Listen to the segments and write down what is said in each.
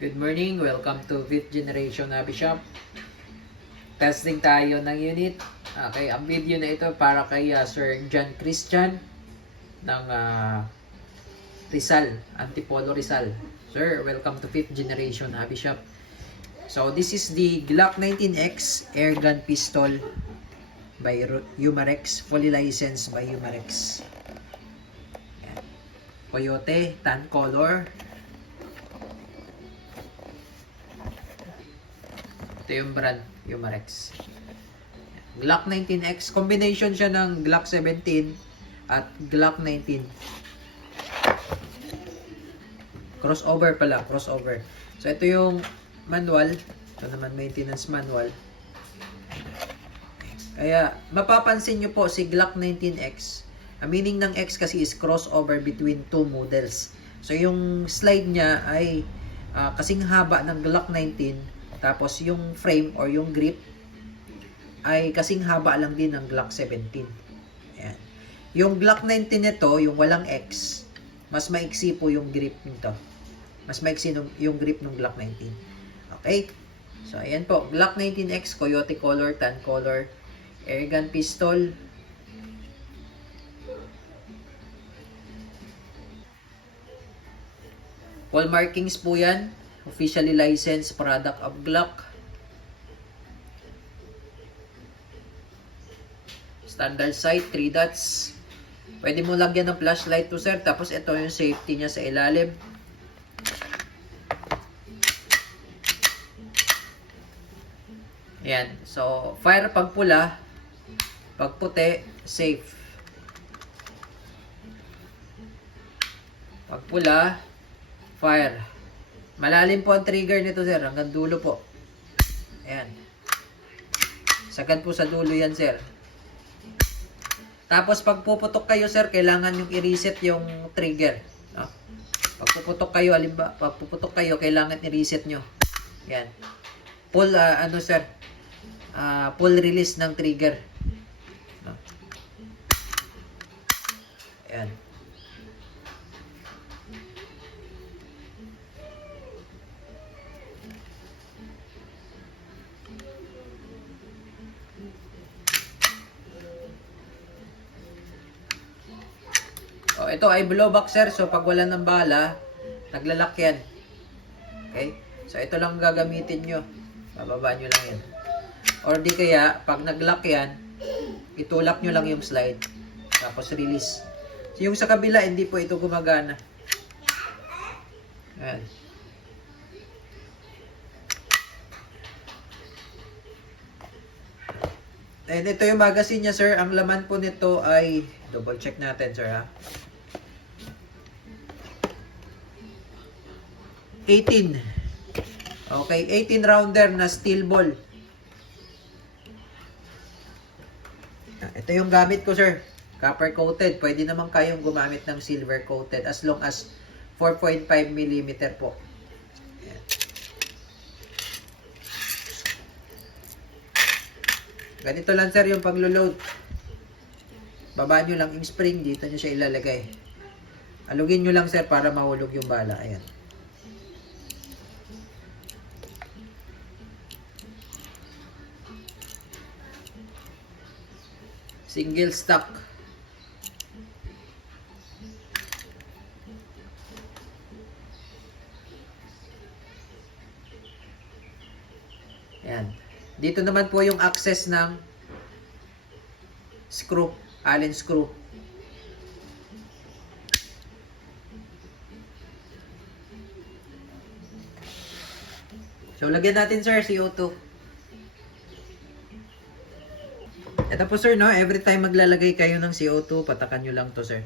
Good morning, welcome to 5th Generation Hobby Shop. Testing tayo ng unit. Okay, ang video na ito para kay Sir John Christian ng Rizal, Antipolo Rizal. Sir, welcome to 5th Generation Hobby Shop. So this is the Glock 19X airgun pistol by Umarex, fully licensed by Umarex. Coyote, tan color. Ito yung brand, Umarex. Glock 19X. Combination siya ng Glock 17 at Glock 19. Crossover pala, crossover. So, ito yung manual. Ito naman, maintenance manual. Kaya, mapapansin nyo po si Glock 19X. Ang meaning ng X kasi is crossover between two models. So, yung slide niya ay kasing haba ng Glock 19. Tapos yung frame or yung grip ay kasing haba lang din ng Glock 17. Ayan. Yung Glock 19 nito, yung walang X, mas maiksi po yung grip nito. Mas maiksi yung grip ng Glock 19. Okay? So, ayan po. Glock 19X, Coyote color, tan color, airgun pistol. Wall markings po yan. Officially licensed product of Glock. Standard sight, 3 dots. Pwede mo lagyan ng flashlight to sir. Tapos ito yung safety niya sa ilalim. Ayan. So, fire pag pula. Pag puti, safe. Pag pula, fire. Malalim po ang trigger nito sir, hanggang dulo po. Ayan. Sagad po sa dulo yan sir. Tapos pag puputok kayo sir, kailangan yung i-reset yung trigger. No? Pag puputok kayo, halimbawa, pag puputok kayo, kailangan i-reset nyo. Ayan. Full, sir, full release ng trigger. No? Ayan. Oh, ito ay blowback sir. So pag wala ng bala, naglalak yan. Okay? So ito lang gagamitin nyo. Bababa nyo lang yan. Or di kaya, pag naglock yan, itulak nyo lang yung slide. Tapos release. So yung sa kabila, hindi po ito gumagana. Ayan. And ito yung magazine niya sir. Ang laman po nito ay, double check natin sir ha. 18. Okay, 18 rounder na steel ball. Ito yung gamit ko sir. Copper coated. Pwede naman kayong gumamit ng silver coated as long as 4.5 mm po. Ayan. Ganito lang sir yung paglo-load. Baba nyo lang yung spring. Dito nyo siya ilalagay. Alugin nyo lang sir para mahulog yung bala. Ayan. Single stock. Ayan. Dito naman po yung access ng screw, Allen screw. So, lagyan natin sir, CO2. Ito po sir, no? Every time maglalagay kayo ng CO2, patakan nyo lang to sir.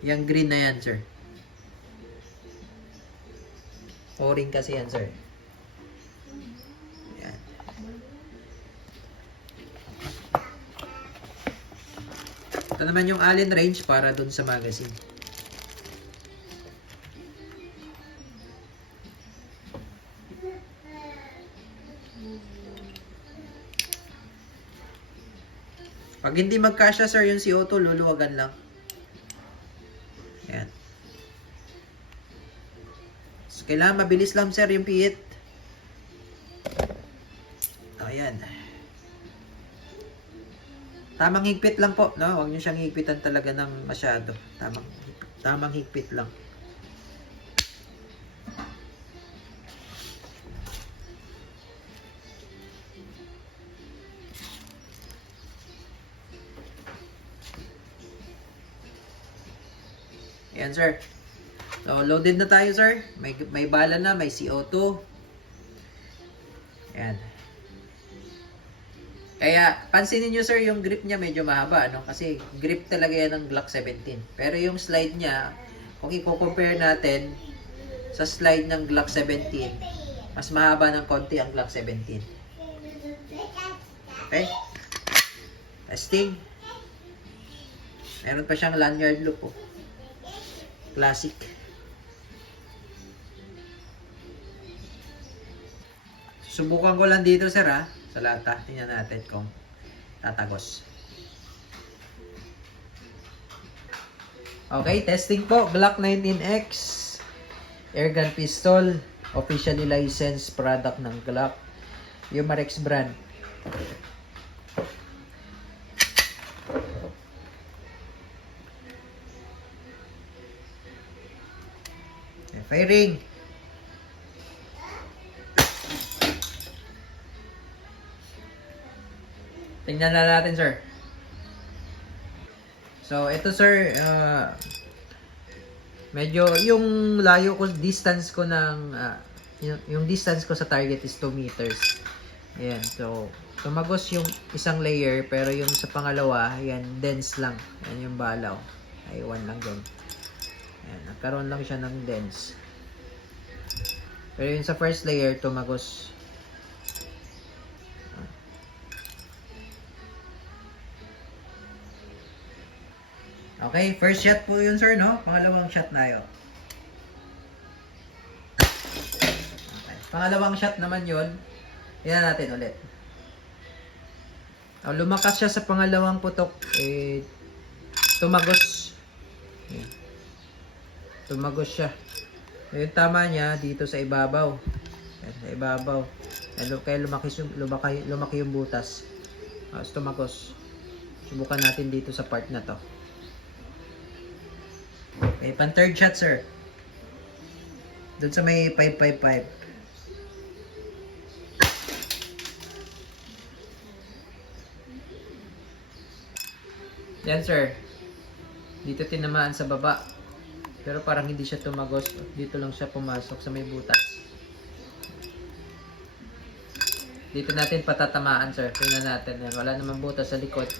Yung green na yan sir. O-ring kasi yan sir. Ayan. Ito naman yung Allen wrench para dun sa magazine. Pag hindi magkasya sir yung CO2, luluwagan lang. Ayan. Kailangan mabilis lang sir yung pihit. Ayan. Tamang higpit lang po, no? Huwag niyo siyang higpitan talaga ng masyado. Tamang higpit lang. Ayan sir. So loaded na tayo sir. May bala na, may CO2. Ayan. Kaya pansinin nyo sir, yung grip niya medyo mahaba, no? Kasi grip talaga yan ng Glock 17. Pero yung slide niya, kung i-compare natin sa slide ng Glock 17, mas mahaba ng konti ang Glock 17. Okay? Testing. Meron pa siyang lanyard loop, oh. Classic. Subukan ko lang dito sir ha, sa lata. Tingnan natin kung tatagos. Okay, testing po. Glock 19X airgun pistol, officially licensed product ng Glock, Umarex brand. Firing. Tingnan na natin sir. So ito sir, medyo yung layo ko, distance ko ng yung distance ko sa target is 2 meters. Ayan, so tumagos yung isang layer, pero yung sa pangalawa, yan dense lang. Yan yung balaw. Ay 1 lang din. Ayan, nagkaroon lang siya ng dense. Pero yung sa first layer, tumagos. Okay, first shot po yun sir, no? Pangalawang shot na yun. Okay. Pangalawang shot naman yun. Tingnan natin ulit. Lumakas siya sa pangalawang putok, tumagos. Ayan. Tumagos siya. Yung tama niya dito sa ibabaw. Ayan, sa ibabaw. Kaya lumaki yung butas. Tumagos. Subukan natin dito sa part na to. Okay, pan third shot sir. Doon sa may 555. Yan sir. Dito tinamaan sa baba. Pero parang hindi siya tumagos. Dito lang siya pumasok sa may butas. Dito natin patatamaan sir. Tingnan natin. Wala namang butas sa likod.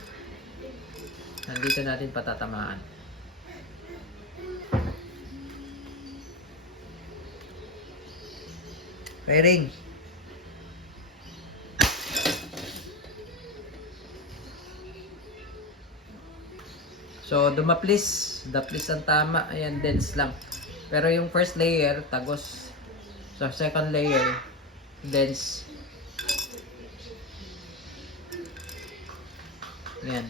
Dito natin patatamaan. Firing. So, daplis ang tama. Ayan, dense lang. Pero yung first layer, tagos. So, second layer, dense. Ayan.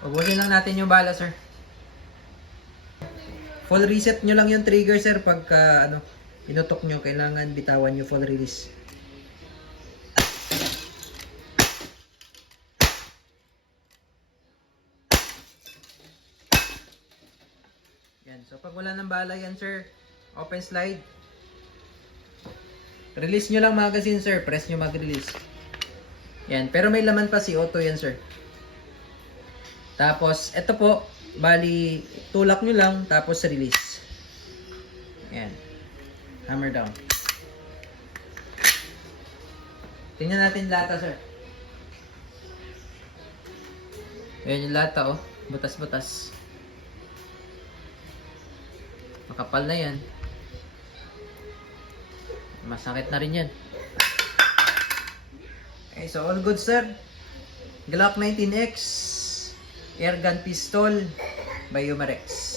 Ubusin lang natin yung bala, sir. Full reset nyo lang yung trigger, sir. Pagka, inutok nyo, kailangan bitawan nyo full release. Yan. So, pag wala ng bala yan, sir, open slide. Release nyo lang magazine, sir. Press nyo mag-release. Yan. Pero may laman pa si auto yan, sir. Tapos, ito po, bali, tulak nyo lang, tapos release. Yan. Hammer down. Tingnan natin lata, sir. Ayan yung lata, oh. Butas-butas. Makapal na yan. Masakit na rin yan. Okay, so all good, sir. Glock 19X Airgun Pistol by Umarex.